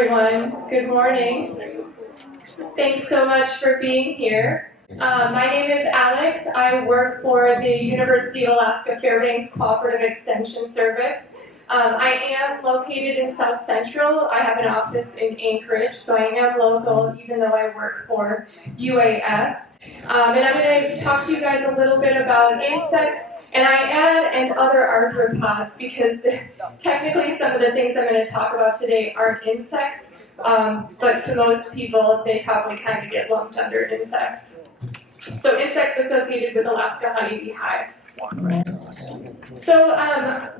everyone. Good morning. Thanks so much for being here. My name is Alex. I work for the University of Alaska Fairbanks Cooperative Extension Service. I am located in South Central. I have an office in Anchorage, so I am local even though I work for UAF. And I'm going to talk to you guys a little bit about insects, and I add and other arthropods because technically some of the things I'm going to talk about today aren't insects, but to most people they probably kind of get lumped under insects. So insects associated with Alaska honeybee hives. So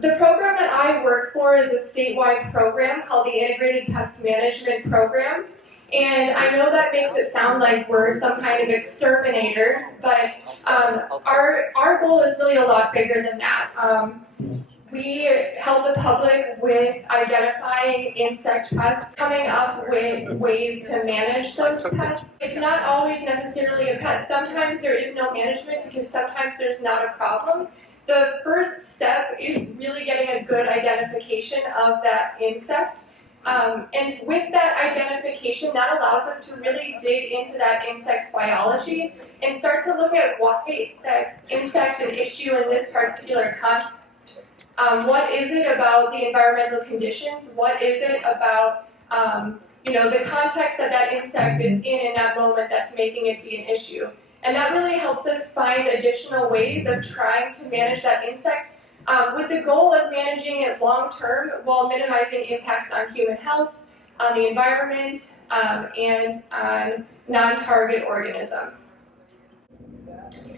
the program that I work for is a statewide program called the Integrated Pest Management Program. And I know that makes it sound like we're some kind of exterminators, but our goal is really a lot bigger than that. We help the public with identifying insect pests, coming up with ways to manage those pests. It's not always necessarily a pest. Sometimes there is no management because sometimes there's not a problem. The first step is really getting a good identification of that insect. And with that identification, that allows us to really dig into that insect's biology and start to look at why that insect an issue in this particular context. What is it about the environmental conditions? What is it about the context that that insect is in that moment that's making it be an issue? And that really helps us find additional ways of trying to manage that insect with the goal of managing it long term while minimizing impacts on human health, on the environment, and on non-target organisms.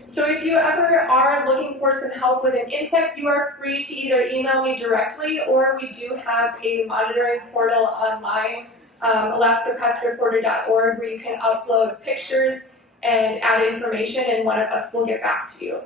So if you ever are looking for some help with an insect, you are free to either email me directly, or we do have a monitoring portal online, alaskapestreporter.org, where you can upload pictures and add information, and one of us will get back to you.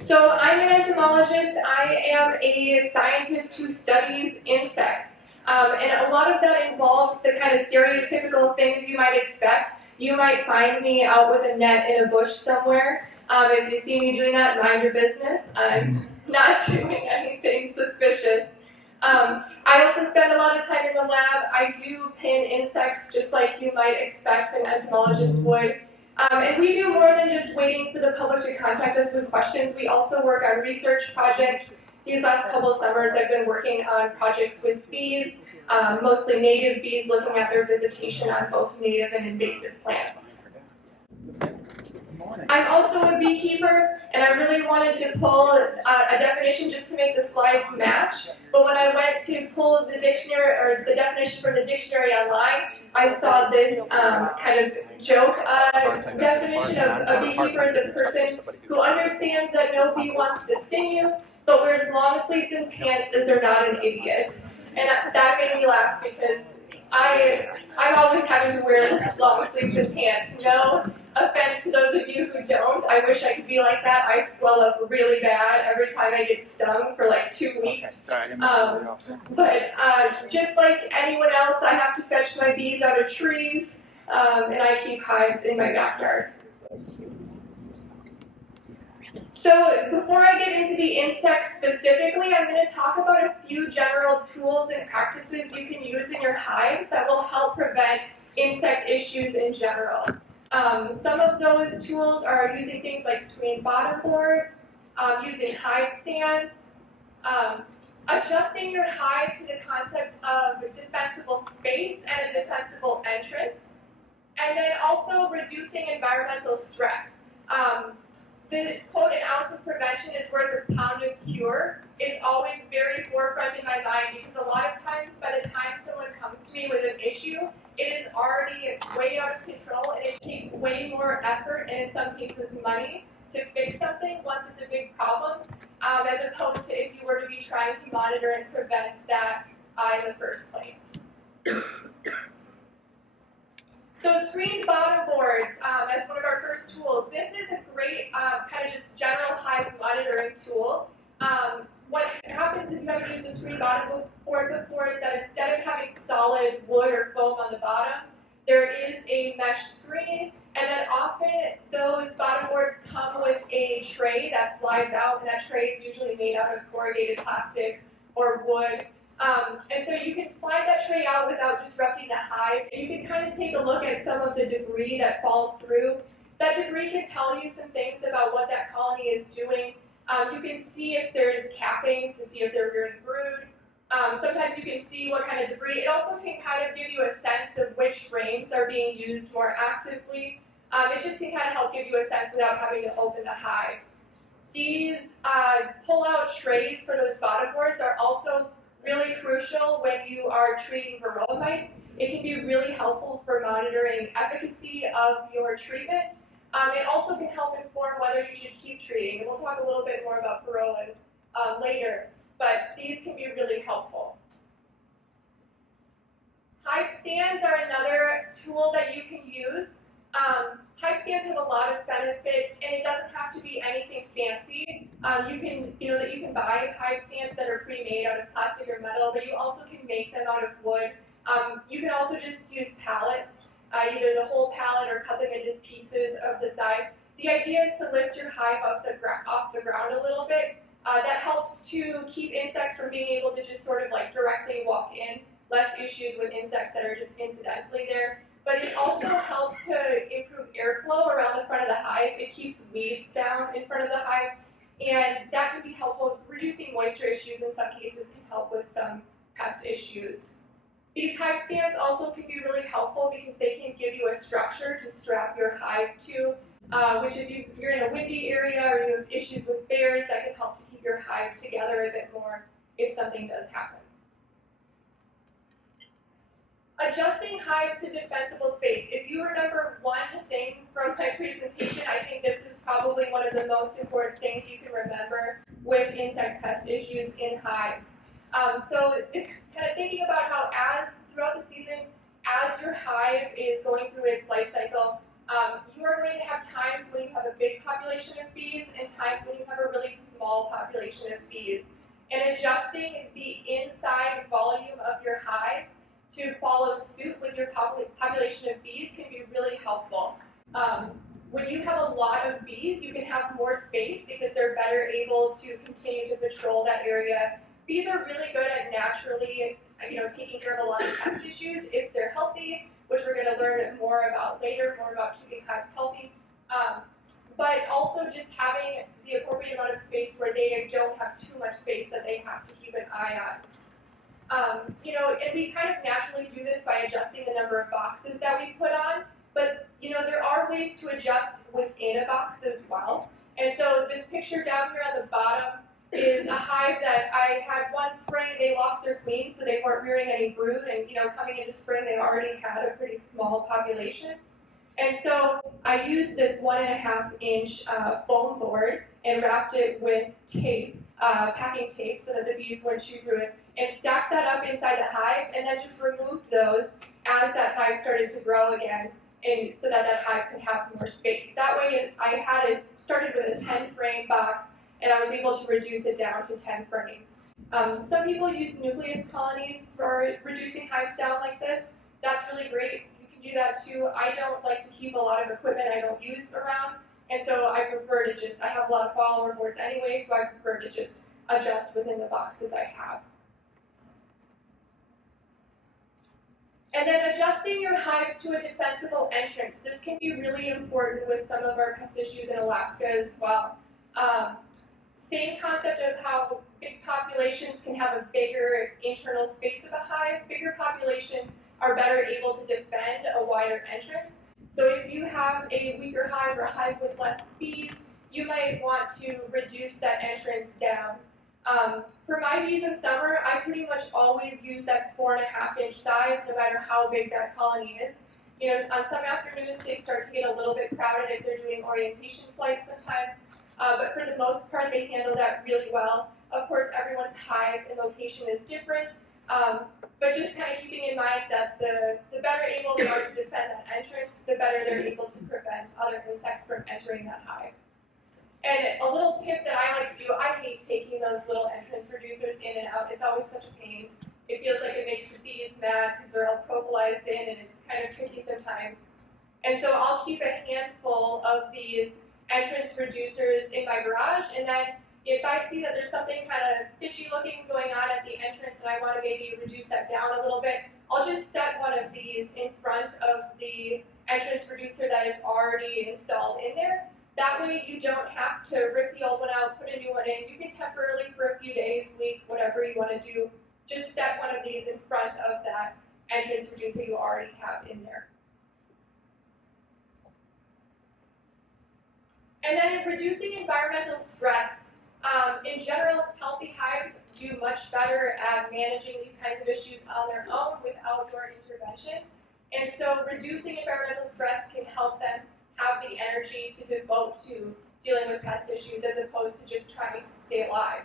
So I'm an entomologist. I am a scientist who studies insects. And a lot of that involves the kind of stereotypical things you might expect. You might find me out with a net in a bush somewhere. If you see me doing that, mind your business. I'm not doing anything suspicious. I also spend a lot of time in the lab. I do pin insects just like you might expect an entomologist would. And we do more than just waiting for the public to contact us with questions. We also work on research projects. These last couple summers I've been working on projects with bees, mostly native bees, looking at their visitation on both native and invasive plants. I'm also a beekeeper, and I really wanted to pull a definition just to make the slides match. But when I went to pull the dictionary, or the definition from the dictionary online, I saw this kind of joke definition of a beekeeper as a person who understands that no bee wants to sting you, but wears long sleeves and pants as they're not an idiot. And that made me laugh because I'm always having to wear long sleeves and pants. No offense to those of you who don't. I wish I could be like that. I swell up really bad every time I get stung for like 2 weeks. But just like anyone else, I have to fetch my bees out of trees, and I keep hives in my backyard. So before I get into the insects specifically, I'm going to talk about a few general tools and practices you can use in your hives that will help prevent insect issues in general. Some of those tools are using things like screen bottom boards, using hive stands, adjusting your hive to the concept of defensible space and a defensible entrance, and then also reducing environmental stress. This quote, "an ounce of prevention is worth a pound of cure," is always very forefront in my mind because a lot of times by the time someone comes to me with an issue, it is already way out of control and it takes way more effort and in some cases money to fix something once it's a big problem, as opposed to if you were to be trying to monitor and prevent that in the first place. So screened bottom boards as one of our first tools. This is a great kind of just general hive monitoring tool. What happens if you haven't used a screen bottom board before is that instead of having solid wood or foam on the bottom, there is a mesh screen, and then often those bottom boards come with a tray that slides out, and that tray is usually made out of corrugated plastic or wood. And so you can slide that tray out without disrupting the hive, and you can kind of take a look at some of the debris that falls through. That debris can tell you some things about what that colony is doing. You can see if there's cappings to see if they're rearing brood. Sometimes you can see what kind of debris. It also can kind of give you a sense of which frames are being used more actively. It just can kind of help give you a sense without having to open the hive. These pull-out trays for those bottom boards are also really crucial when you are treating varroa mites. It can be really helpful for monitoring efficacy of your treatment. It also can help inform whether you should keep treating. And we'll talk a little bit more about varroa later, but these can be really helpful. Hive stands are another tool that you can use. Hive stands have a lot of benefits, and it doesn't have to be anything fancy. You can buy hive stands that are pre-made out of plastic or metal, but you also can make them out of wood. You can also just use pallets, either the whole pallet or cut them into pieces of the size. The idea is to lift your hive off the ground a little bit. That helps to keep insects from being able to just sort of like directly walk in. Less issues with insects that are just incidentally there. But it also helps to improve airflow around the front of the hive. It keeps weeds down in front of the hive, and that can be helpful. Reducing moisture issues in some cases can help with some pest issues. These hive stands also can be really helpful because they can give you a structure to strap your hive to, which if you're in a windy area or you have issues with bears, that can help to keep your hive together a bit more if something does happen. Adjusting hives to defensible space. If you remember one thing from my presentation, I think this is probably one of the most important things you can remember with insect pest issues in hives. So kind of thinking about how throughout the season, as your hive is going through its life cycle, you are going to have times when you have a big population of bees and times when you have a really small population of bees. And adjusting the inside volume of your hive to follow suit with your population of bees can be really helpful. When you have a lot of bees, you can have more space because they're better able to continue to patrol that area. Bees are really good at naturally, taking care of a lot of pest issues if they're healthy, which we're going to learn more about later, more about keeping hives healthy. But also just having the appropriate amount of space where they don't have too much space that they have to keep an eye on. And we kind of naturally do this by adjusting the number of boxes that we put on, but there are ways to adjust within a box as well. And so this picture down here on the bottom is a hive that I had one spring. They lost their queen, so they weren't rearing any brood, and coming into spring, they already had a pretty small population. And so I used this 1.5-inch foam board and wrapped it with tape, packing tape, so that the bees wouldn't chew through it, and stacked that up inside the hive, and then just removed those as that hive started to grow again, and so that hive could have more space. That way, I had it started with a 10-frame box, and I was able to reduce it down to 10 frames. Some people use nucleus colonies for reducing hives down like this. That's really great. You can do that too. I don't like to keep a lot of equipment I don't use around, and so I prefer to I have a lot of follower boards anyway, so I prefer to just adjust within the boxes I have. And then adjusting your hives to a defensible entrance. This can be really important with some of our pest issues in Alaska as well. Same concept of how big populations can have a bigger internal space of a hive. Bigger populations are better able to defend a wider entrance. So if you have a weaker hive or a hive with less bees, you might want to reduce that entrance down. For my bees in summer, I pretty much always use that 4.5-inch size, no matter how big that colony is. On some afternoons, they start to get a little bit crowded if they're doing orientation flights sometimes. But for the most part, they handle that really well. Of course, everyone's hive and location is different, but just kind of keeping in mind that the better able they are to defend that entrance, the better they're able to prevent other insects from entering that hive. And a little tip that I like to do, I hate taking those little entrance reducers in and out. It's always such a pain. It feels like it makes the bees mad because they're all propolized in, and it's kind of tricky sometimes. And so I'll keep a handful of these entrance reducers in my garage, and then If I see that there's something kind of fishy looking going on at the entrance and I want to maybe reduce that down a little bit, I'll just set one of these in front of the entrance reducer that is already installed in there. That way you don't have to rip the old one out, put a new one in. You can temporarily, for a few days, week, whatever you want to do, just set one of these in front of that entrance reducer you already have in there. And then reducing environmental stress. In general, healthy hives do much better at managing these kinds of issues on their own with outdoor intervention. And so reducing environmental stress can help them have the energy to devote to dealing with pest issues as opposed to just trying to stay alive.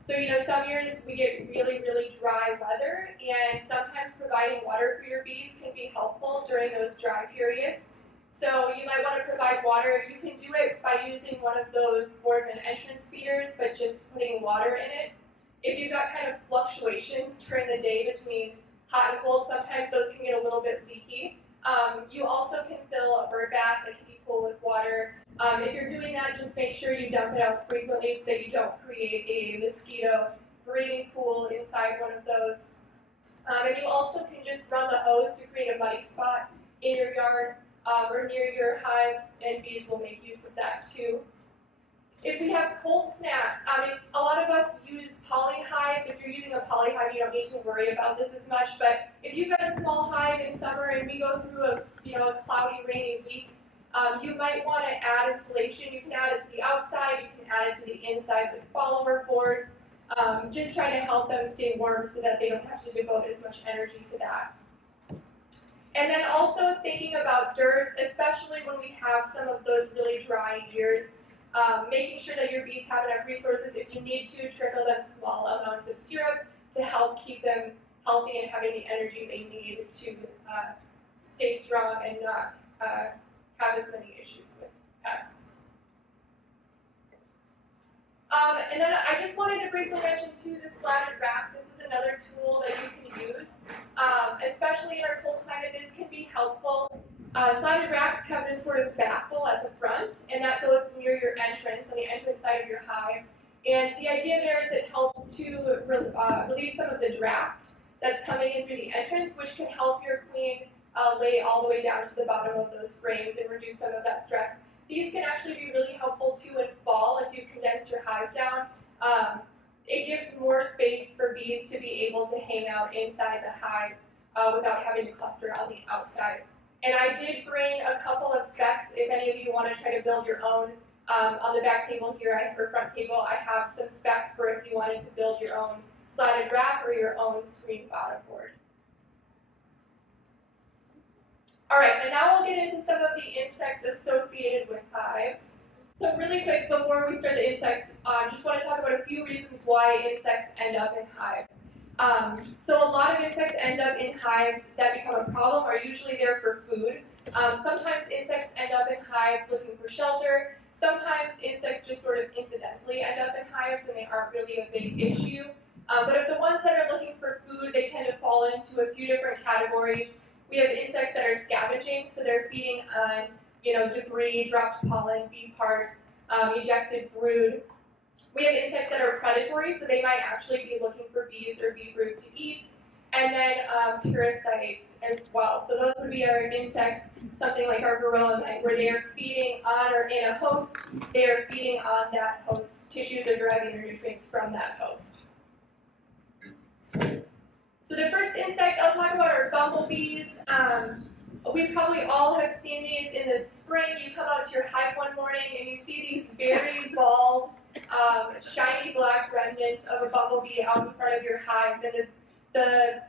So, some years we get really, really dry weather, and sometimes providing water for your bees can be helpful during those dry periods. So you might want to provide water. You can do it by using one of those Boardman entrance feeders, but just putting water in it. If you've got kind of fluctuations during the day between hot and cold, sometimes those can get a little bit leaky. You also can fill a bird bath that can be full with water. If you're doing that, just make sure you dump it out frequently so that you don't create a mosquito breeding pool inside one of those. And you also can just run the hose to create a muddy spot in your yard or near your hives, and bees will make use of that too. If we have cold snaps, a lot of us use poly hives. If you're using a poly hive, you don't need to worry about this as much. But if you've got a small hive in summer and we go through a cloudy, rainy week, you might want to add insulation. You can add it to the outside. You can add it to the inside with follower boards. Just try to help them stay warm so that they don't have to devote as much energy to that. And then also thinking about dirt, especially when we have some of those really dry years. Making sure that your bees have enough resources. If you need to, trickle them small amounts of syrup to help keep them healthy and having the energy they need to stay strong and not have as many issues with pests. And then I just wanted to briefly mention too the slatted wrap. This is another tool that you can use, especially in our cold climate. This can be helpful. Slatted wraps have this sort of baffle at the front, and that goes near your entrance, on the entrance side of your hive. And the idea there is it helps to relieve some of the draft that's coming in through the entrance, which can help your queen lay all the way down to the bottom of those frames and reduce some of that stress. These can actually be really helpful too in fall if you've condensed your hive down. It gives more space for bees to be able to hang out inside the hive without having to cluster on the outside. And I did bring a couple of specs if any of you want to try to build your own. On the back table here, or front table, I have some specs for if you wanted to build your own slatted wrap or your own screen bottom board. All right, and now we'll get into some of the insects associated with hives. So really quick, before we start the insects, just want to talk about a few reasons why insects end up in hives. So a lot of insects end up in hives that become a problem are usually there for food. Sometimes insects end up in hives looking for shelter. Sometimes insects just sort of incidentally end up in hives and they aren't really a big issue. But of the ones that are looking for food, they tend to fall into a few different categories. We have insects that are scavenging, so they're feeding on debris, dropped pollen, bee parts, ejected brood. We have insects that are predatory, so they might actually be looking for bees or bee brood to eat. And then parasites as well. So those would be our insects, something like our varroa mite, where they are feeding on or in a host. They are feeding on that host tissues or deriving their nutrients from that host. So the first insect I'll talk about are bumblebees. We probably all have seen these in the spring. You come out to your hive one morning and you see these very bald, shiny black remnants of a bumblebee out in front of your hive. And the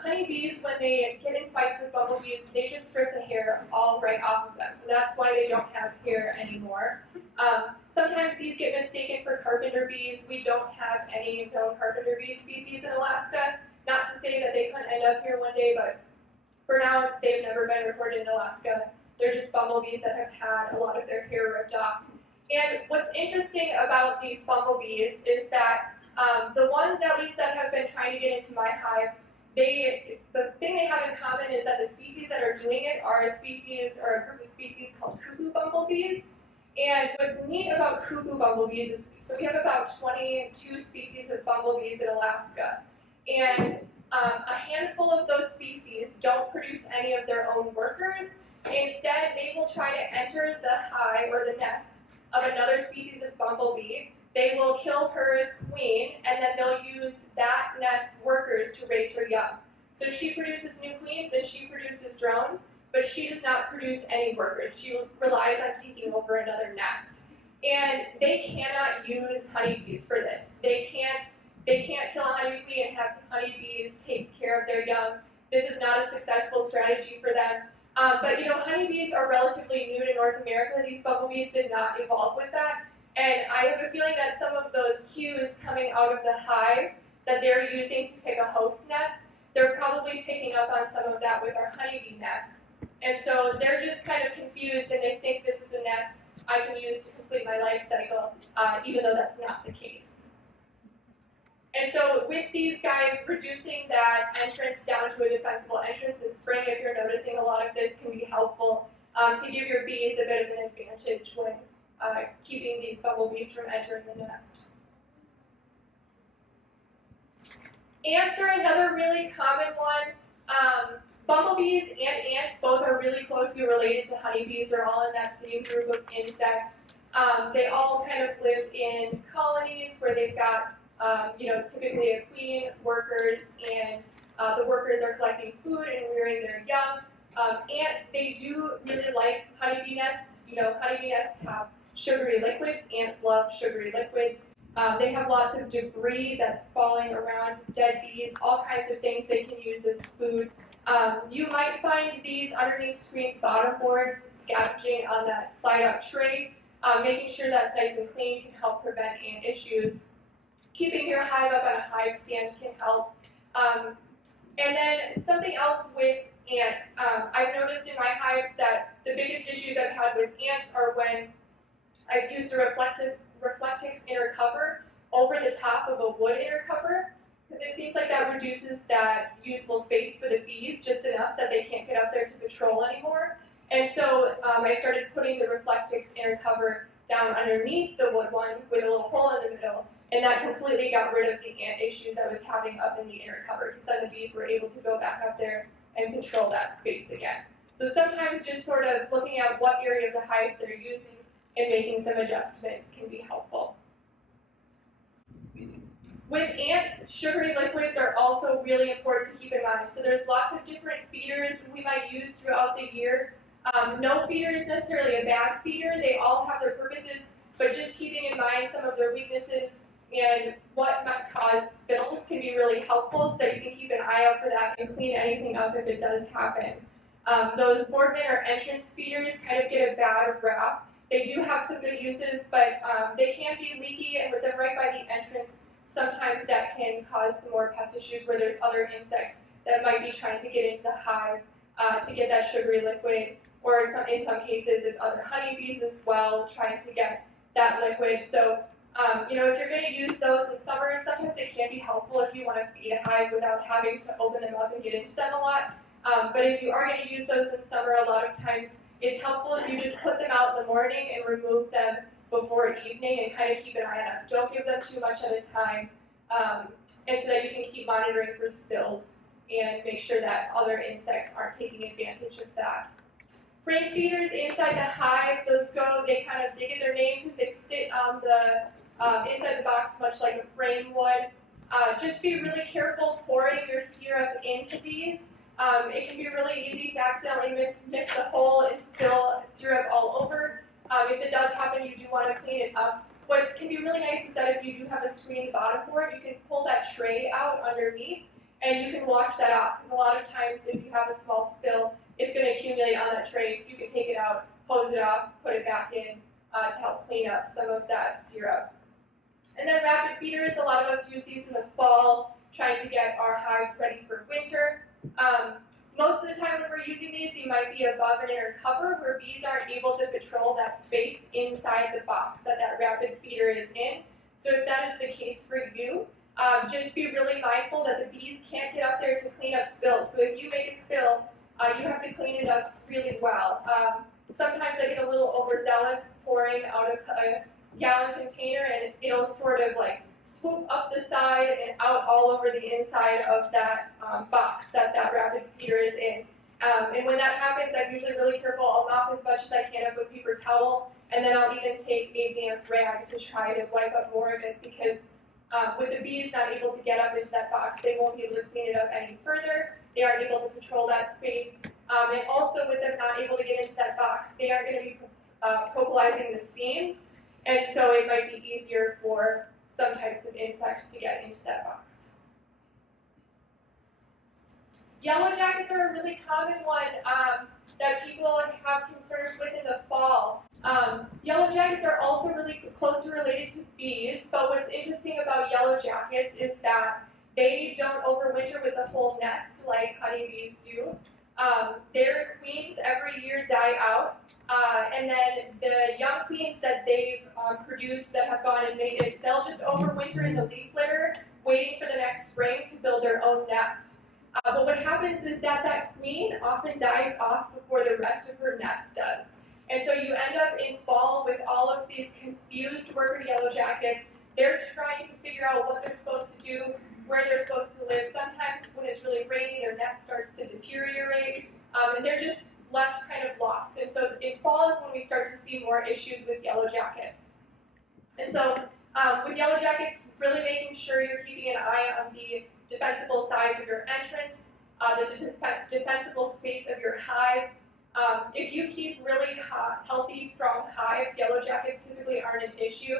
honeybees, when they get in fights with bumblebees, they just strip the hair all right off of them. So that's why they don't have hair anymore. Sometimes these get mistaken for carpenter bees. We don't have any known carpenter bee species in Alaska. Not to say that they couldn't end up here one day, but for now, they've never been recorded in Alaska. They're just bumblebees that have had a lot of their hair ripped off. And what's interesting about these bumblebees is that the ones, at least, that have been trying to get into my hives, the thing they have in common is that the species that are doing it are a species or a group of species called cuckoo bumblebees. And what's neat about cuckoo bumblebees is, so we have about 22 species of bumblebees in Alaska, and a handful of those species don't produce any of their own workers. Instead, they will try to enter the hive or the nest of another species of bumblebee. They will kill her queen, and then they'll use that nest's workers to raise her young. So she produces new queens and she produces drones, but she does not produce any workers. She relies on taking over another nest. And they cannot use honeybees for this. They can't kill a honeybee and have honeybees take care of their young. This is not a successful strategy for them. But honeybees are relatively new to North America. These bumblebees did not evolve with that. And I have a feeling that some of those cues coming out of the hive that they're using to pick a host nest, they're probably picking up on some of that with our honeybee nests. And so they're just kind of confused and they think this is a nest I can use to complete my life cycle, even though that's not the case. And so with these guys, reducing that entrance down to a defensible entrance in spring, if you're noticing a lot of this, can be helpful to give your bees a bit of an advantage when keeping these bumblebees from entering the nest. Ants are another really common one. Bumblebees and ants both are really closely related to honeybees. They're all in that same group of insects. They all kind of live in colonies where they've got typically a queen, workers, and the workers are collecting food and rearing their young. Ants, they do really like honeybee nests. Honeybee nests have sugary liquids. Ants love sugary liquids. They have lots of debris that's falling around dead bees, all kinds of things they can use as food. You might find these underneath screened bottom boards scavenging on that side-up tray. Making sure that's nice and clean can help prevent ant issues. Keeping your hive up on a hive stand can help. And then something else with ants. I've noticed in my hives that the biggest issues I've had with ants are when I've used a Reflectix inner cover over the top of a wood inner cover, because it seems like that reduces that useful space for the bees just enough that they can't get up there to patrol anymore. And so I started putting the Reflectix inner cover down underneath the wood one with a little hole in the middle, and that completely got rid of the ant issues I was having up in the inner cover, because then the bees were able to go back up there and control that space again. So sometimes just sort of looking at what area of the hive they're using and making some adjustments can be helpful. With ants, sugary liquids are also really important to keep in mind. So there's lots of different feeders we might use throughout the year. No feeder is necessarily a bad feeder. They all have their purposes, but just keeping in mind some of their weaknesses and what might cause spills can be really helpful, so that you can keep an eye out for that and clean anything up if it does happen. Those boardman or entrance feeders kind of get a bad rap. They do have some good uses, but they can be leaky, and with them right by the entrance, sometimes that can cause some more pest issues where there's other insects that might be trying to get into the hive to get that sugary liquid, or in some cases it's other honeybees as well trying to get that liquid. So if you're going to use those in summer, sometimes it can be helpful if you want to feed a hive without having to open them up and get into them a lot. But if you are going to use those in summer, a lot of times it's helpful if you just put them out in the morning and remove them before evening and kind of keep an eye on them. Don't give them too much at a time, and so that you can keep monitoring for spills and make sure that other insects aren't taking advantage of that. Frame feeders inside the hive, they kind of dig in their name because they sit on the inside the box much like a frame would. Just be really careful pouring your syrup into these. It can be really easy to accidentally miss the hole and spill syrup all over. If it does happen, you do want to clean it up. What can be really nice is that if you do have a screened bottom board, you can pull that tray out underneath and you can wash that off, because a lot of times if you have a small spill, it's going to accumulate on that tray, so you can take it out, hose it off, put it back in to help clean up some of that syrup. And then rapid feeders, a lot of us use these in the fall, trying to get our hives ready for winter. Most of the time when we're using these, you might be above an inner cover where bees aren't able to control that space inside the box that rapid feeder is in. So if that is the case for you, just be really mindful that the bees can't get up there to clean up spills. So if you make a spill, you have to clean it up really well. sometimes I get a little overzealous pouring out of a gallon container, and it'll sort of like swoop up the side and out all over the inside of that box that rapid feeder is in. And when that happens, I'm usually really careful. I'll mop as much as I can with a paper towel, and then I'll even take a damp rag to try to wipe up more of it, because with the bees not able to get up into that box, they won't be able to clean it up any further. They aren't able to control that space. And also with them not able to get into that box, they are going to be propolizing the seams, and so it might be easier for some types of insects to get into that box. Yellow jackets are a really common one that people have concerns with in the fall. Yellow jackets are also really closely related to bees, but what's interesting about yellow jackets is that they don't overwinter with the whole nest like honeybees do. Their queens every year die out, and then the young queens that they've produced that have gone and mated, they'll just overwinter in the leaf litter, waiting for the next spring to build their own nest. But what happens is that queen often dies off before the rest of her nest does. And so you end up in fall with all of these confused worker yellow jackets. They're trying to figure out what they're supposed to do, where they're supposed to live. Sometimes when it's really rainy, their nest starts to deteriorate, and they're just left kind of lost. And so in fall is when we start to see more issues with yellow jackets. And so with yellow jackets, really making sure you're keeping an eye on the defensible size of your entrance. There's a defensible space of your hive. If you keep really healthy, strong hives, yellow jackets typically aren't an issue.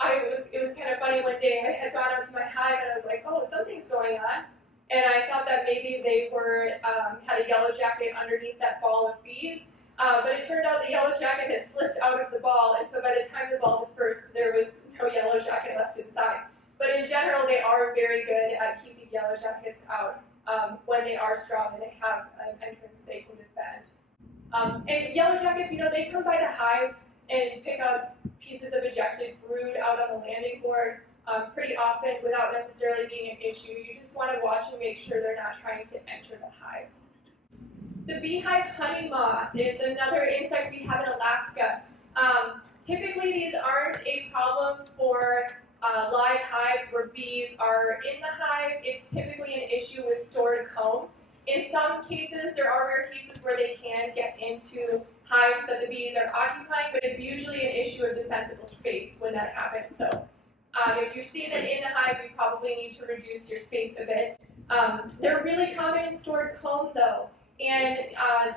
It was kind of funny one day, I had gone out to my hive and I was like, oh, something's going on. And I thought that maybe they had a yellow jacket underneath that ball of bees. But it turned out the yellow jacket had slipped out of the ball, and so by the time the ball dispersed, there was no yellow jacket left inside. But in general, they are very good at keeping yellow jackets out when they are strong and they have an entrance they can defend. And yellow jackets, they come by the hive and pick up pieces of ejected brood out on the landing board pretty often without necessarily being an issue. You just want to watch and make sure they're not trying to enter the hive. The beehive honey moth is another insect we have in Alaska. Typically, these aren't a problem for live hives where bees are in the hive. It's typically an issue with stored comb. In some cases, there are rare cases where they can get into hives that the bees are occupying, but it's usually an issue of defensible space when that happens. So if you're seeing them in the hive, you probably need to reduce your space a bit. They're really common in stored comb, though. And,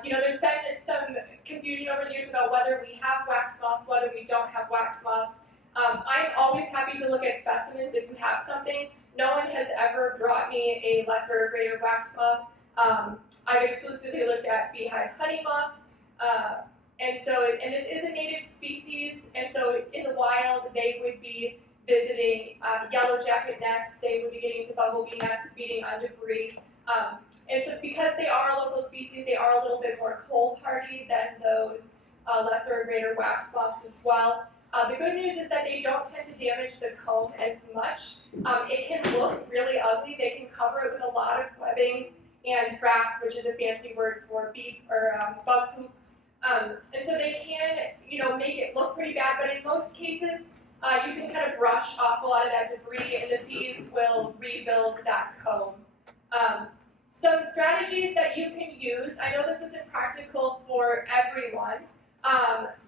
there's been some confusion over the years about whether we have wax moths, whether we don't have wax moths. I'm always happy to look at specimens if you have something. No one has ever brought me a lesser or greater wax moth. I've exclusively looked at beehive honey moths. And this is a native species, and so in the wild, they would be visiting yellow jacket nests, they would be getting to bumblebee nests, feeding on debris. And so because they are a local species, they are a little bit more cold hardy than those lesser or greater wax moths as well. The good news is that they don't tend to damage the comb as much. It can look really ugly. They can cover it with a lot of webbing and frass, which is a fancy word for bug poop. And so they can, make it look pretty bad, but in most cases, you can kind of brush off a lot of that debris and the bees will rebuild that comb. Some strategies that you can use, I know this isn't practical for everyone,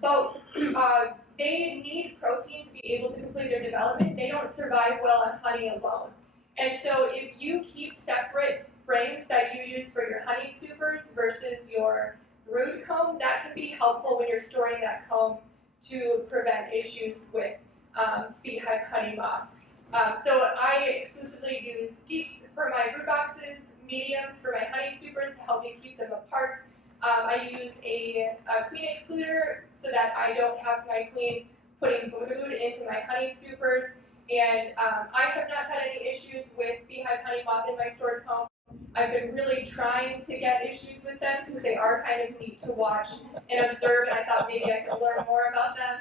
but they need protein to be able to complete their development. They don't survive well on honey alone. And so if you keep separate frames that you use for your honey supers versus your brood comb, that can be helpful when you're storing that comb to prevent issues with beehive honey moth. So I exclusively use deeps for my brood boxes, mediums for my honey supers to help me keep them apart. I use a queen excluder so that I don't have my queen putting brood into my honey supers. And I have not had any issues with beehive honey moth in my stored comb. I've been really trying to get issues with them because they are kind of neat to watch and observe, and I thought maybe I could learn more about them.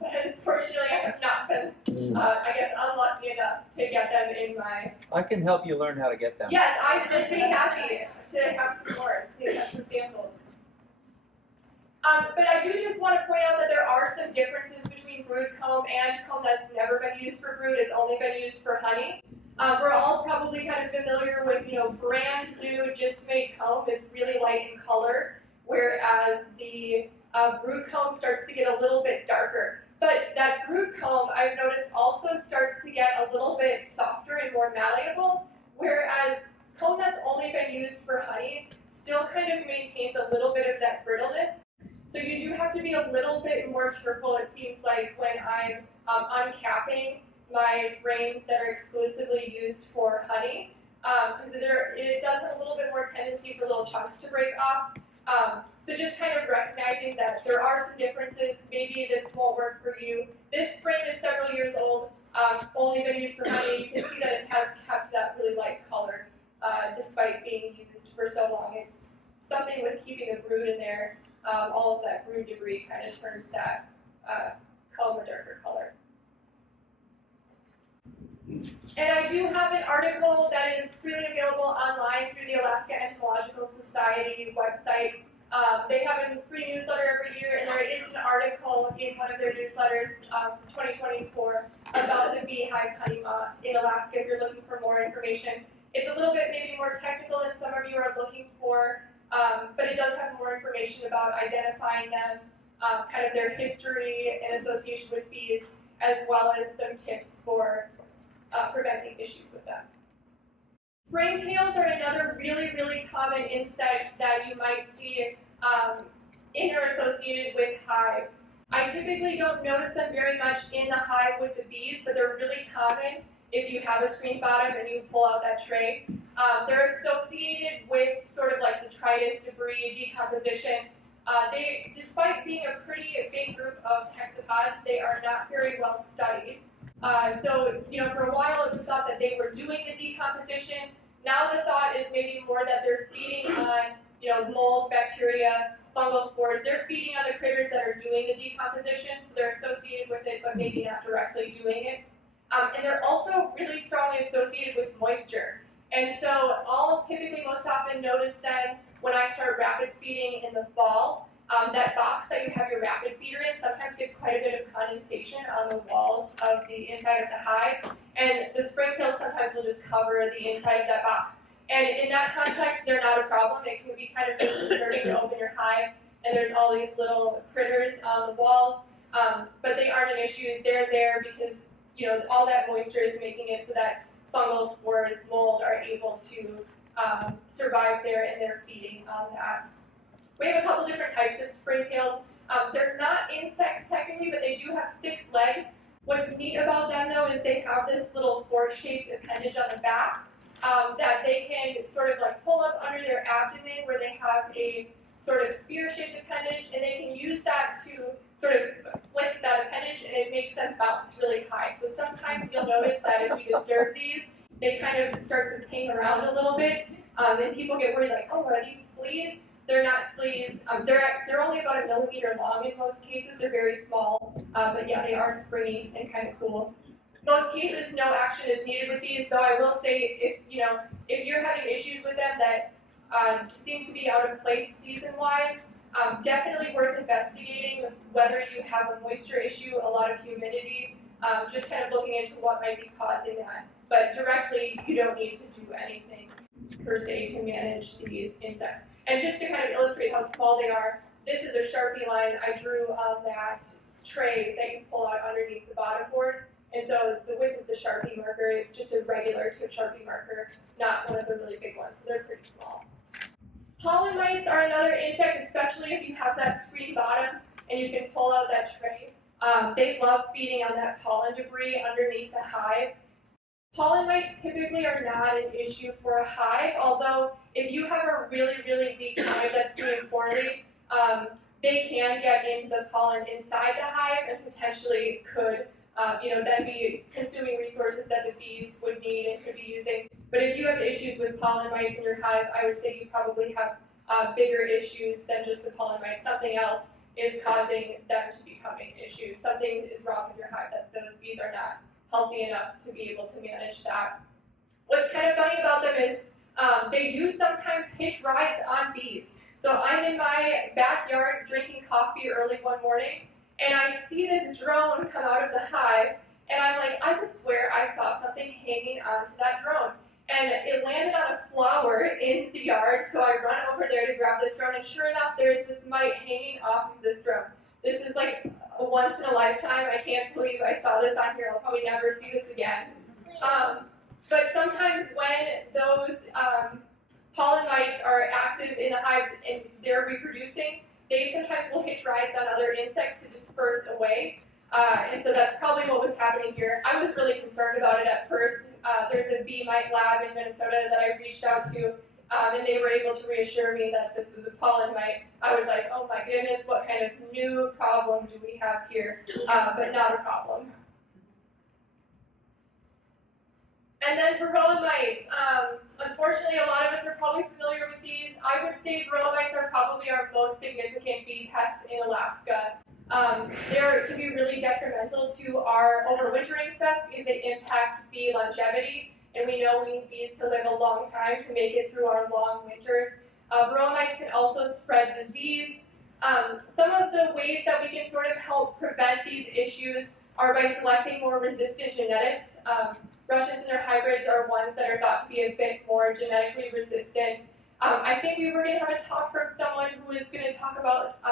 But unfortunately, I have not been, unlucky enough to get them in my... I can help you learn how to get them. Yes, I would be happy to have some more, to have some samples. But I do just want to point out that there are some differences between brood comb and comb that's never been used for brood. It's only been used for honey. We're all probably kind of familiar with, brand new just made comb is really light in color, whereas the brood comb starts to get a little bit darker. But that brood comb, I've noticed, also starts to get a little bit softer and more malleable, whereas comb that's only been used for honey still kind of maintains a little bit of that brittleness. So you do have to be a little bit more careful, it seems like, when I'm uncapping my frames that are exclusively used for honey, because it does have a little bit more tendency for little chunks to break off. So just kind of recognizing that there are some differences. Maybe this won't work for you. This frame is several years old, only been used for honey. You can see that it has kept that really light color despite being used for so long. It's something with keeping the brood in there. All of that brood debris kind of turns that comb a darker color. And I do have an article that is freely available online through the Alaska Entomological Society website. They have a free newsletter every year, and there is an article in one of their newsletters from 2024 about the beehive honey moth in Alaska if you're looking for more information. It's a little bit maybe more technical than some of you are looking for, but it does have more information about identifying them, kind of their history and association with bees, as well as some tips for preventing issues with them. Springtails are another really, really common insect that you might see in or associated with hives. I typically don't notice them very much in the hive with the bees, but they're really common if you have a screen bottom and you pull out that tray. They're associated with sort of like detritus, debris, decomposition. Despite being a pretty big group of hexapods, they are not very well studied. So, for a while it was thought that they were doing the decomposition. Now the thought is maybe more that they're feeding on, mold, bacteria, fungal spores. They're feeding on the critters that are doing the decomposition, so they're associated with it, but maybe not directly doing it. And they're also really strongly associated with moisture. And so I'll typically most often notice then when I start rapid feeding in the fall, that box that you have your rapid feeder in sometimes gets quite a bit of condensation on the walls of the inside of the hive, and the springtails sometimes will just cover the inside of that box. And in that context, they're not a problem. It can be kind of disconcerting to open your hive, and there's all these little critters on the walls, but they aren't an issue. They're there because all that moisture is making it so that fungal spores, mold are able to survive there, and they're feeding on that. We have a couple different types of springtails. They're not insects technically, but they do have 6 legs. What's neat about them though is they have this little fork-shaped appendage on the back that they can sort of like pull up under their abdomen where they have a sort of spear-shaped appendage, and they can use that to sort of flick that appendage, and it makes them bounce really high. So sometimes you'll notice that if you disturb these, they kind of start to ping around a little bit, and people get worried like, oh, are these fleas? They're not fleas. They're only about 1 millimeter long in most cases. They're very small, but yeah, they are springy and kind of cool. Most cases, no action is needed with these, though I will say if you're having issues with them that seem to be out of place season-wise, definitely worth investigating whether you have a moisture issue, a lot of humidity, just kind of looking into what might be causing that. But directly, you don't need to do anything per se to manage these insects. And just to kind of illustrate how small they are, this is a Sharpie line I drew on that tray that you pull out underneath the bottom board. And so the width of the Sharpie marker, it's just a regular tip Sharpie marker, not one of the really big ones, so they're pretty small. Pollen mites are another insect, especially if you have that screen bottom and you can pull out that tray. They love feeding on that pollen debris underneath the hive. Pollen mites typically are not an issue for a hive, although if you have a really, really weak hive that's doing poorly, they can get into the pollen inside the hive and potentially could then be consuming resources that the bees would need and could be using. But if you have issues with pollen mites in your hive, I would say you probably have bigger issues than just the pollen mites. Something else is causing them to become an issue. Something is wrong with your hive that those bees are not healthy enough to be able to manage that. What's kind of funny about them is they do sometimes hitch rides on bees. So I'm in my backyard drinking coffee early one morning, and I see this drone come out of the hive, and I'm like, I could swear I saw something hanging onto that drone. And it landed on a flower in the yard, so I run over there to grab this drone, and sure enough, there's this mite hanging off of this drone. This is like a once in a lifetime. I can't believe I saw this on here. I'll probably never see this again. But sometimes when those pollen mites are active in the hives and they're reproducing, they sometimes will hitch rides on other insects to disperse away. And so that's probably what was happening here. I was really concerned about it at first. There's a bee mite lab in Minnesota that I reached out to, and they were able to reassure me that this is a pollen mite. I was like, oh my goodness, what kind of new problem do we have here? But not a problem. And then varroa mites. Unfortunately, a lot of us are probably familiar with these. I would say varroa mites are probably our most significant bee pest in Alaska. They can be really detrimental to our overwintering success because they impact bee longevity, and we know we need bees to live a long time to make it through our long winters. Varroa mites can also spread disease. Some of the ways that we can sort of help prevent these issues are by selecting more resistant genetics. Rushes and their hybrids are ones that are thought to be a bit more genetically resistant. I think we were going to have a talk from someone who is going to talk about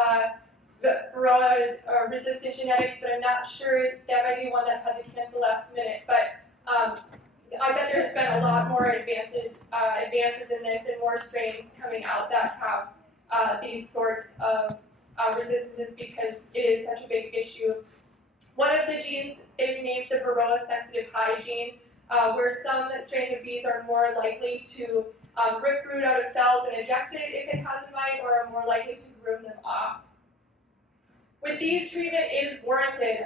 the varroa resistant genetics, but I'm not sure. That might be one that had to cancel last minute. But I bet there's been a lot more advances in this and more strains coming out that have these sorts of resistances because it is such a big issue. One of the genes they've named the varroa sensitive hive gene, where some strains of bees are more likely to rip brood out of cells and eject it if it has a mite, or are more likely to groom them off. With these, treatment is warranted.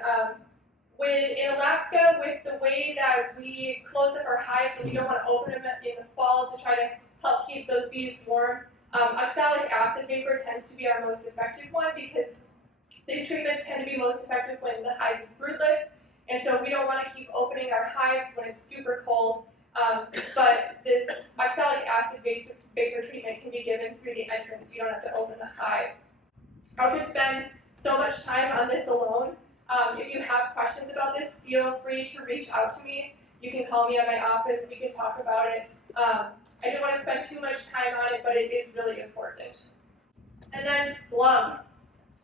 In Alaska, with the way that we close up our hives and we don't want to open them in the fall to try to help keep those bees warm, oxalic acid vapor tends to be our most effective one because these treatments tend to be most effective when the hive is broodless, and so we don't want to keep opening our hives when it's super cold. But this oxalic acid vapor treatment can be given through the entrance, so you don't have to open the hive. I could spend so much time on this alone. If you have questions about this, feel free to reach out to me. You can call me at my office. We can talk about it. I didn't want to spend too much time on it, but it is really important. And then slugs.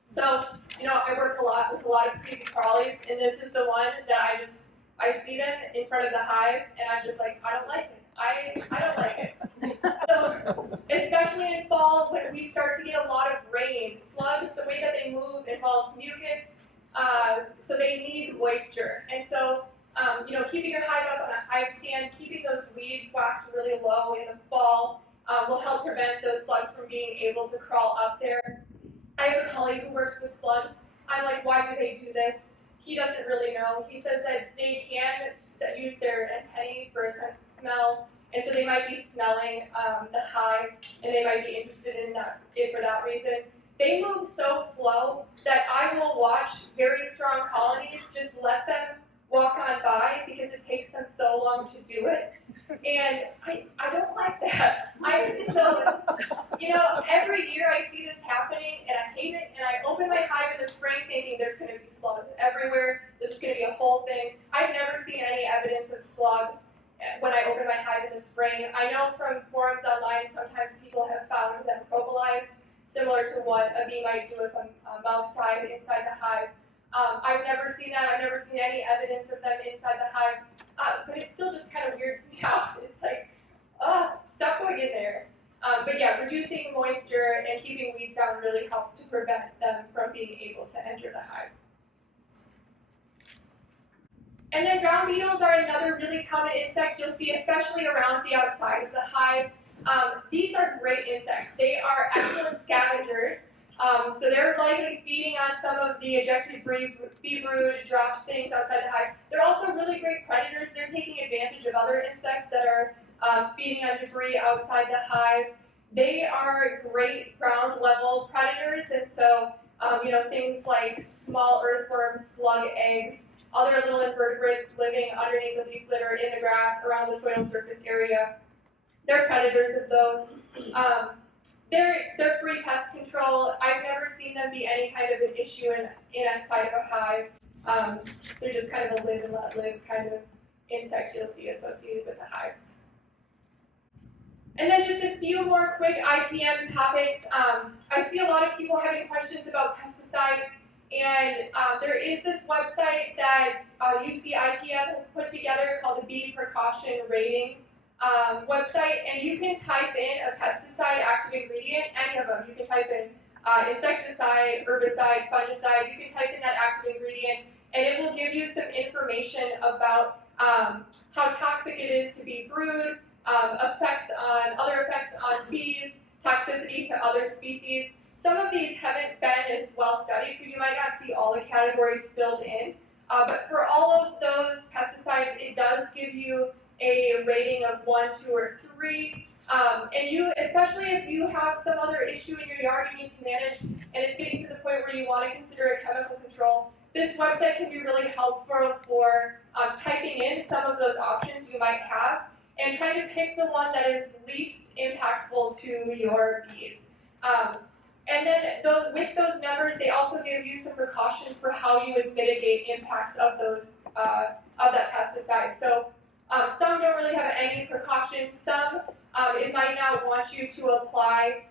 So, I work a lot with a lot of creepy crawlies, and this is the one that I see them in front of the hive, and I'm just like, I don't like it. I don't like it. So, especially in fall when we start to get a lot of rain, slugs, the way that they move involves mucus, so they need moisture. And so, keeping your hive up on a hive stand, keeping those weeds whacked really low in the fall will help prevent those slugs from being able to crawl up there. I have a colleague who works with slugs. I'm like, why do they do this? He doesn't really know. He says that they can use their antennae for a sense of smell, and so they might be smelling the hive, and they might be interested in it for that reason. They move so slow that I will watch very strong colonies, just let them walk on by because it takes them so long to do it. And I don't like that. Every year I see this happening and I hate it, and I open my hive in the spring thinking there's going to be slugs everywhere. This is going to be a whole thing. I've never seen any evidence of slugs when I open my hive in the spring. I know from forums online sometimes people have found them probolized, similar to what a bee might do if a mouse died inside the hive. I've never seen that. I've never seen any evidence of them inside the hive. But it still just kind of weirds me out. It's like, stop going in there. But yeah, reducing moisture and keeping weeds down really helps to prevent them from being able to enter the hive. And then ground beetles are another really common insect you'll see, especially around the outside of the hive. These are great insects. They are excellent scavengers. So they're likely feeding on some of the ejected bee brood, dropped things outside the hive. They're also really great predators. They're taking advantage of other insects that are feeding on debris outside the hive. They are great ground level predators, and so things like small earthworms, slug eggs, other little invertebrates living underneath the leaf litter, in the grass, around the soil surface area. They're predators of those. They're free pest control. I've never seen them be any kind of an issue inside of a hive. They're just kind of a live and let live kind of insect you'll see associated with the hives. And then just a few more quick IPM topics. I see a lot of people having questions about pesticides, and there is this website that UC IPM has put together called the Bee Precaution Rating website, and you can type in a pesticide active ingredient, any of them. You can type in insecticide, herbicide, fungicide. You can type in that active ingredient, and it will give you some information about how toxic it is to be brewed, other effects on bees, toxicity to other species. Some of these haven't been as well studied, so you might not see all the categories filled in. But for all of those pesticides, it does give you a rating of 1, 2, or 3. And you, especially if you have some other issue in your yard you need to manage, and it's getting to the point where you want to consider a chemical control, this website can be really helpful for typing in some of those options you might have and trying to pick the one that is least impactful to your bees. And then with those numbers, they also give you some precautions for how you would mitigate impacts of those of that pesticide. So some don't really have any precautions. Some it might not want you to apply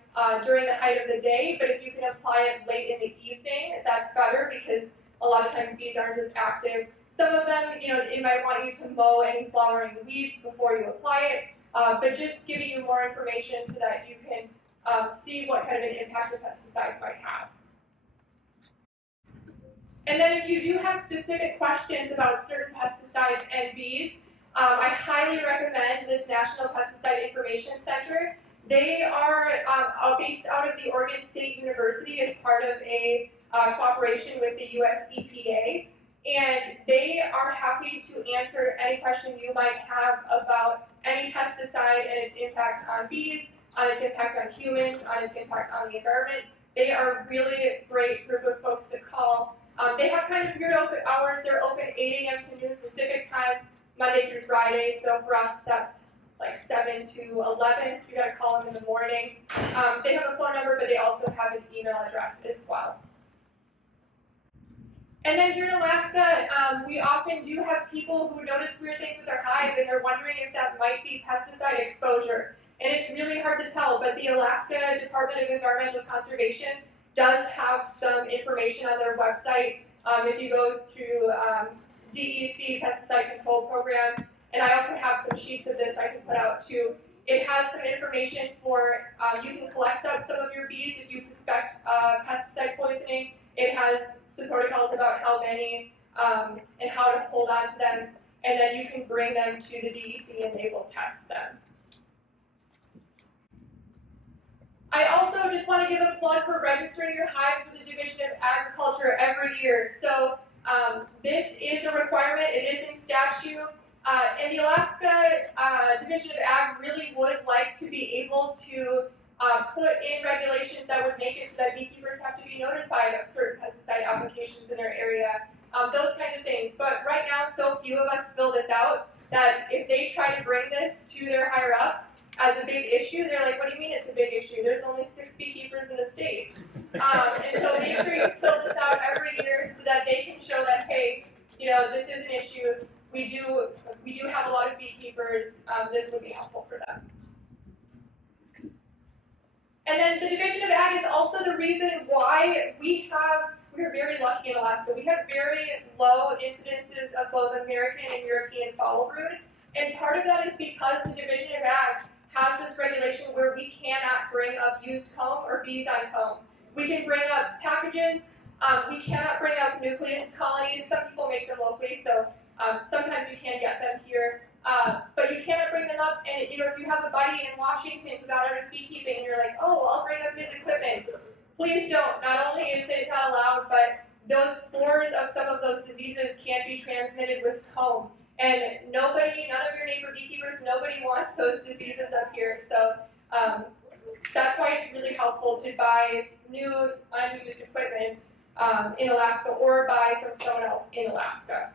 during the height of the day, but if you can apply it late in the evening, that's better because a lot of times bees aren't as active. Some of them, it might want you to mow any flowering weeds before you apply it, but just giving you more information so that you can see what kind of an impact the pesticide might have. And then if you do have specific questions about certain pesticides and bees, I highly recommend this National Pesticide Information Center. They are based out of the Oregon State University as part of a cooperation with the US EPA. And they are happy to answer any question you might have about any pesticide and its impacts on bees, on its impact on humans, on its impact on the environment. They are a really great group of folks to call. They have kind of weird open hours. They're open 8 a.m. to noon Pacific time, Monday through Friday. So for us, that's like 7 to 11. So you got to call them in the morning. They have a phone number, but they also have an email address as well. And then here in Alaska, we often do have people who notice weird things with their hive, and they're wondering if that might be pesticide exposure. And it's really hard to tell, but the Alaska Department of Environmental Conservation does have some information on their website. If you go to DEC Pesticide Control Program, and I also have some sheets of this I can put out too. It has some information for, you can collect up some of your bees if you suspect pesticide poisoning. It has some protocols about how many and how to hold on to them, and then you can bring them to the DEC and they will test them. I also just want to give a plug for registering your hives with the Division of Agriculture every year. So this is a requirement. It is in statute. And the Alaska Division of Ag really would like to be able to put in regulations that would make it so that beekeepers have to be notified of certain pesticide applications in their area, those kinds of things. But right now, so few of us fill this out that if they try to bring this to their higher-ups as a big issue, they're like, what do you mean it's a big issue? There's only 6 beekeepers in the state. And so make sure you fill this out every year so that they can show that, hey, this is an issue. We do have a lot of beekeepers. This would be helpful for them. And then the Division of Ag is also the reason why we're very lucky in Alaska. We have very low incidences of both American and European foul brood. And part of that is because the Division of Ag has this regulation where we cannot bring up used comb or bees on comb. We can bring up packages. We cannot bring up nucleus colonies. Some people make them locally, so sometimes you can get them here. But you cannot bring them up, and if you have a buddy in Washington who got out of beekeeping and you're like, oh, I'll bring up his equipment, please don't. Not only is it not allowed, but those spores of some of those diseases can be transmitted with comb. And none of your neighbor beekeepers, nobody wants those diseases up here. So that's why it's really helpful to buy new, unused equipment in Alaska or buy from someone else in Alaska.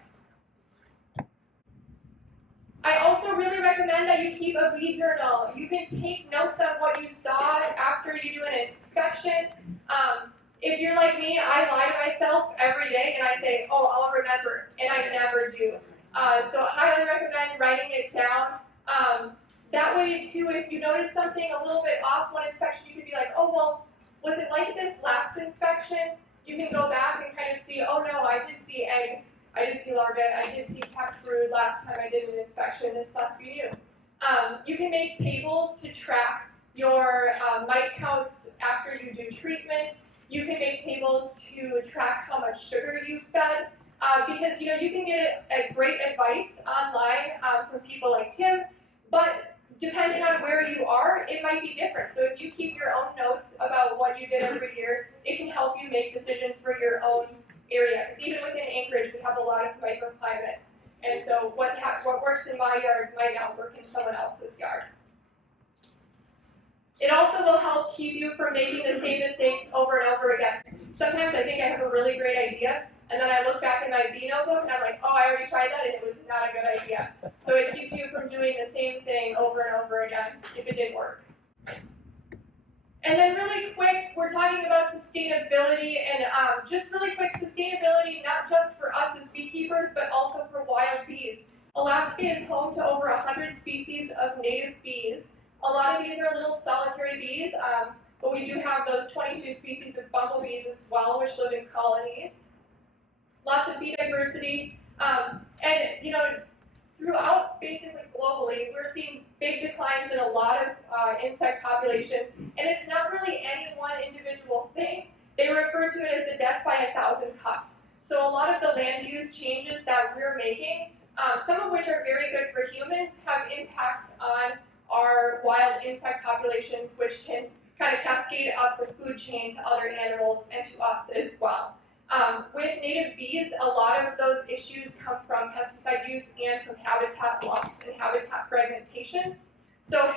I also really recommend that you keep keep a bee journal. You can take notes of what you saw after you do an inspection. If you're like me, I lie to myself every day and I say, oh, I'll remember, and I never do. So I highly recommend writing it down. That way, too, if you notice something a little bit off one inspection, you can be like, oh, well, was it like this last inspection? You can go back and kind of see, oh, no, I did see eggs. I did see larvae. I did see capped brood last time I did an inspection. This must be new. You can make tables to track your mite counts after you do treatments. You can make tables to track how much sugar you've fed. Because you can get a great advice online from people like Tim, but depending on where you are, it might be different. So if you keep your own notes about what you did every year, it can help you make decisions for your own area. Because even within Anchorage, we have a lot of microclimates, and so what works in my yard might not work in someone else's yard. It also will help keep you from making the same mistakes over and over again. Sometimes I think I have a really great idea, and then I look back in my bee notebook and I'm like, oh, I already tried that and it was not a good idea. So it keeps you from doing the same thing over and over again if it didn't work. And then really quick, we're talking about sustainability, and just really quick, sustainability not just for us as beekeepers, but also for wild bees. Alaska is home to over 100 species of native bees. A lot of these are little solitary bees, but we do have those 22 species of bumblebees as well, which live in colonies. Lots of bee diversity, and throughout basically globally, we're seeing big declines in a lot of insect populations, and it's not really any one individual thing. They refer to it as the death by 1,000 cups. So a lot of the land use changes that we're making, some of which are very good for humans, have impacts on our wild insect populations, which can kind of cascade up the food chain to other animals and to us as well. With native bees, a lot of those issues come from pesticide use and from habitat loss and habitat fragmentation. So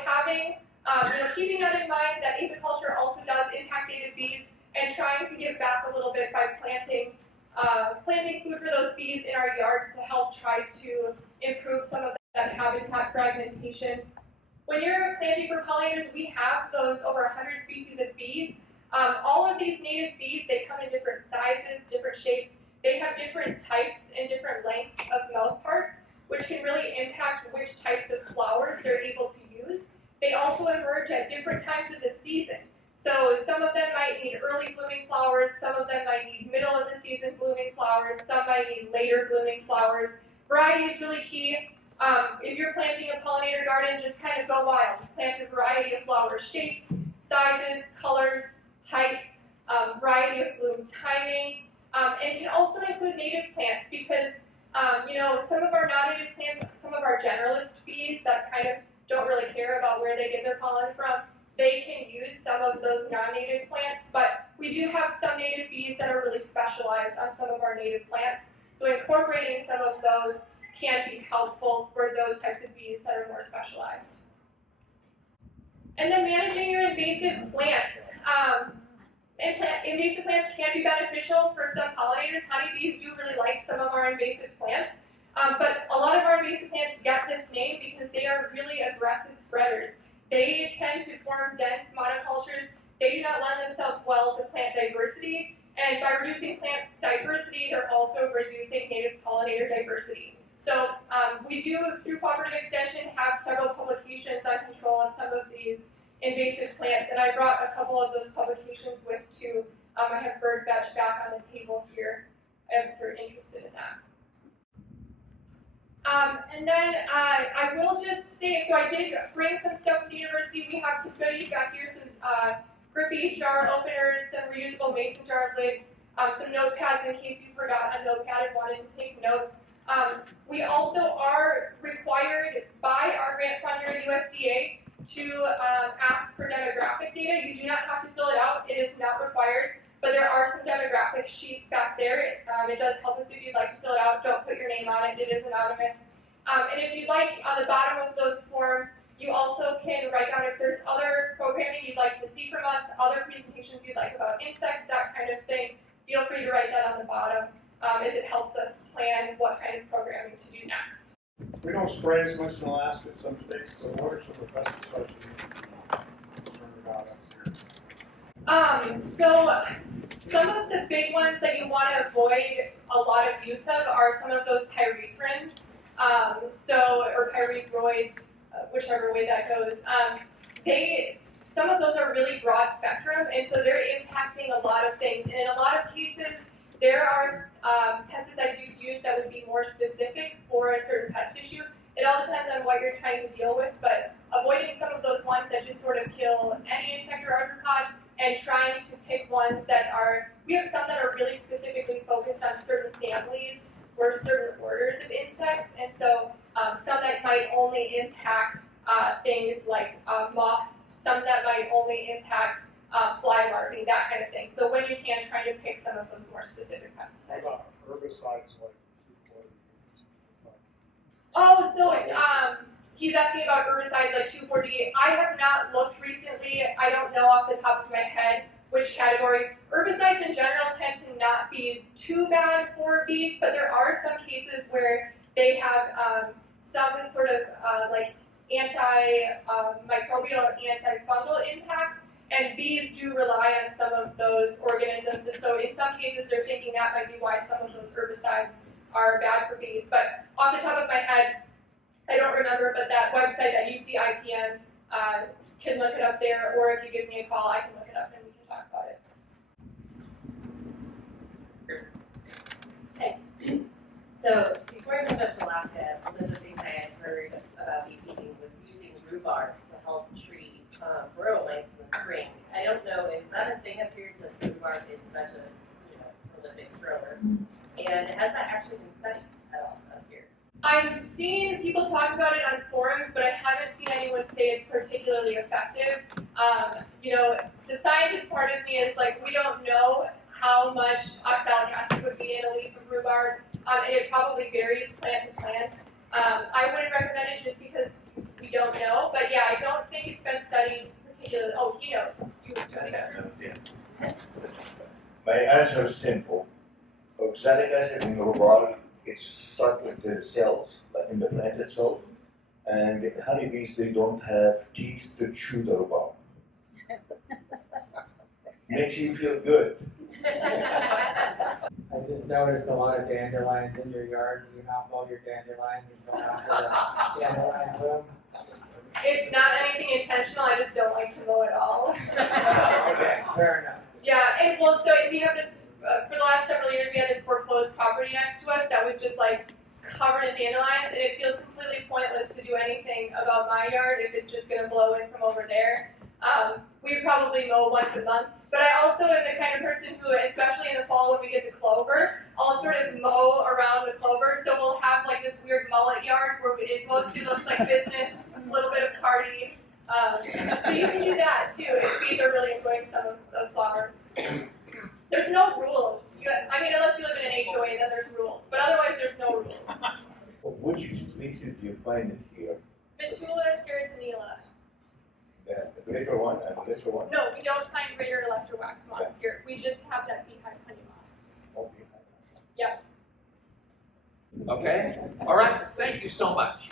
keeping that in mind, that apiculture also does impact native bees, and trying to give back a little bit by planting food for those bees in our yards to help try to improve some of that habitat fragmentation. When you're planting for pollinators, we have those over 100 species of bees. All of these native bees, they come in different sizes, different shapes. They have different types and different lengths of mouth parts, which can really impact which types of flowers they're able to use. They also emerge at different times of the season. So some of them might need early blooming flowers, some of them might need middle of the season blooming flowers, some might need later blooming flowers. Variety is really key. If you're planting a pollinator garden, just kind of go wild. Plant a variety of flower shapes, sizes, colors, heights, variety of bloom timing, and can also include native plants because, some of our non-native plants, some of our generalist bees that kind of don't really care about where they get their pollen from, they can use some of those non-native plants, but we do have some native bees that are really specialized on some of our native plants, so incorporating some of those can be helpful for those types of bees that are more specialized. And then managing your invasive plants. Invasive plants can be beneficial for some pollinators. Honeybees do really like some of our invasive plants, but a lot of our invasive plants get this name because they are really aggressive spreaders. They tend to form dense monocultures. They do not lend themselves well to plant diversity, and by reducing plant diversity, they're also reducing native pollinator diversity. So we do, through cooperative extension, have several publications on control of some of these invasive plants, and I brought a couple of those publications with too. I have bird batch back on the table here if you're interested in that. And then I will just say, so I did bring some stuff to the university. We have some goodies back here, some grippy jar openers, some reusable mason jar lids, some notepads in case you forgot a notepad and wanted to take notes. We also are required by our grant funder, USDA, to ask for demographic data. You do not have to fill it out. It is not required, but there are some demographic sheets back there. It does help us if you'd like to fill it out. Don't put your name on it. It is anonymous. And if you'd like, on the bottom of those forms, you also can write down if there's other programming you'd like to see from us, other presentations you'd like about insects, that kind of thing. Feel free to write that on the bottom as it helps us plan what kind of programming to do next. We don't spray as much in Alaska in some states, so what are some of the pesticides you're concerned about up here? So some of the big ones that you want to avoid a lot of use of are some of those pyrethrins, or pyrethroids, whichever way that goes. Some of those are really broad spectrum, and so they're impacting a lot of things. And in a lot of cases, there are pesticides you use that would be more specific for a certain pest issue. It all depends on what you're trying to deal with, but avoiding some of those ones that just sort of kill any insect or arthropod, and trying to pick ones that are, we have some that are really specifically focused on certain families or certain orders of insects, and so some that might only impact things like moths, some that might only impact fly larvae, that kind of thing. So when you can, try to pick some of those more specific pesticides. What about herbicides like? Oh, so he's asking about herbicides like 2,4-D. I have not looked recently. I don't know off the top of my head which category. Herbicides in general tend to not be too bad for bees, but there are some cases where they have some sort of like antimicrobial or antifungal impacts, and bees do rely on some of those organisms, and so in some cases they're thinking that might be why some of those herbicides are bad for bees. But off the top of my head, I don't remember, but that website, that UCIPM, can look it up there, or if you give me a call, I can look it up and we can talk about it. Hey. So before I moved up to Alaska, one of the things I had heard about beekeeping was using rhubarb to help treat varroa mites in the spring. I don't know, is that a thing up here since rhubarb is such a prolific grower? And has that actually been studied at all up here? I've seen people talk about it on forums, but I haven't seen anyone say it's particularly effective. The scientist part of me is like, we don't know how much oxalic acid would be in a leaf of rhubarb, and it probably varies plant to plant. I wouldn't recommend it just because we don't know, but yeah, I don't think it's been studied particularly. Oh, he knows. You know. My answer is simple. Oxalic acid in rhubarb, it's stuck with the cells, like in the plant itself, and the honeybees, they don't have teeth to chew the rhubarb. Makes you feel good. I just noticed a lot of dandelions in your yard. Do you not mow your dandelions until after the dandelion bloom? It's not anything intentional, I just don't like to mow at all. Okay, fair enough. Yeah, and well, so we have this, for the last several years, we had this foreclosed property next to us that was just like covered in dandelions, and it feels completely pointless to do anything about my yard if it's just gonna blow in from over there. We probably mow once a month, but I also am the kind of person who, especially in the fall when we get the clover, I'll sort of mow around the clover, so we'll have like this weird mullet yard where it mostly looks like business, a little bit of party. So you can do that too if bees are really enjoying some of those flowers. There's no rules. Unless you live in an HOA, then there's rules, but otherwise there's no rules. Which species do you find it here? Betula serotinella. The greater one and the lesser one? No, we don't find greater or lesser wax moths here. We just have that beehive honey moth. Okay. Yeah. Okay? All right. Thank you so much.